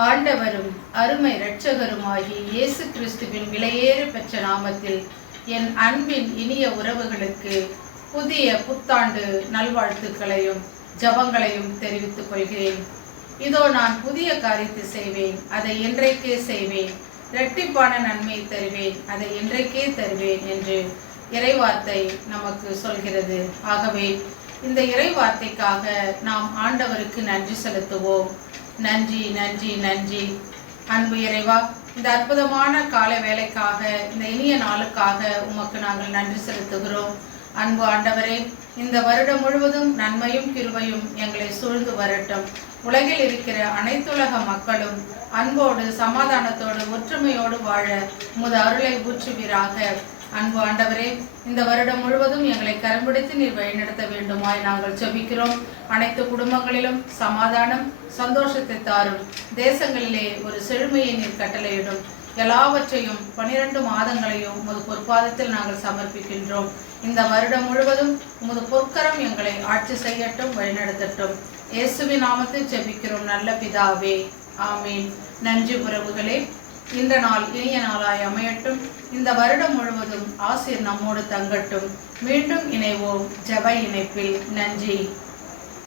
ஆண்டவரும் அருமை இரட்சகருமாகிய இயேசு கிறிஸ்துவின் விலையேறு பெற்ற நாமத்தில் என் அன்பின் இனிய உறவுகளுக்கு புதிய புத்தாண்டு நல்வாழ்த்துக்களையும் ஜபங்களையும் தெரிவித்துக் கொள்கிறேன். இதோ நான் புதிய காரியத்தை செய்வேன், அதை இன்றைக்கே செய்வேன். இரட்டிப்பான நன்மை தருவேன், அதை இன்றைக்கே தருவேன் என்று இறைவார்த்தை நமக்கு சொல்கிறது. ஆகவே இந்த இறைவார்த்தைக்காக நாம் ஆண்டவருக்கு நன்றி செலுத்துவோம். நன்றி நன்றி நன்றி. அன்பு இறைவா, இந்த அற்புதமான காலை வேலைக்காக, இந்த இனிய நாளுக்காக உமக்கு நாங்கள் நன்றி செலுத்துகிறோம். அன்பு ஆண்டவரே, இந்த வருடம் முழுவதும் நன்மையும் கிருபையும் எங்களை சூழ்ந்து வரட்டும். உலகில் இருக்கிற அனைத்துலக மக்களும் அன்போடு சமாதானத்தோடு ஒற்றுமையோடு வாழ உமது அருளை ஊற்றுவீராக. அன்பு ஆண்டவரே, இந்த வருடம் முழுவதும் எங்களை கரம்பிடித்து நீர் வழிநடத்த வேண்டுமாய் நாங்கள் ஜெபிக்கிறோம். அனைத்து குடும்பங்களிலும் சமாதானம் சந்தோஷத்தை தாரும். தேசங்களிலே ஒரு செழுமையை நீர் கட்டளையிடும். எல்லாவற்றையும் 12 மாதங்களையும் உமது பொற்பாதத்தில் நாங்கள் சமர்ப்பிக்கின்றோம். இந்த வருடம் முழுவதும் உமது பொற்கரம் எங்களை ஆட்சி செய்யட்டும், வழிநடத்தட்டும். இயேசுவின் நாமத்தில் ஜெபிக்கிறோம் நல்ல பிதாவே, ஆமீன். நன்றி உறவுகளே, இந்த நாள் இனிய நாளாய் அமையட்டும். இந்த வருடம் முழுவதும் ஆசீர் நம்மோடு தங்கட்டும். மீண்டும் இணைவோம் ஜெப இணைப்பில். நன்றி.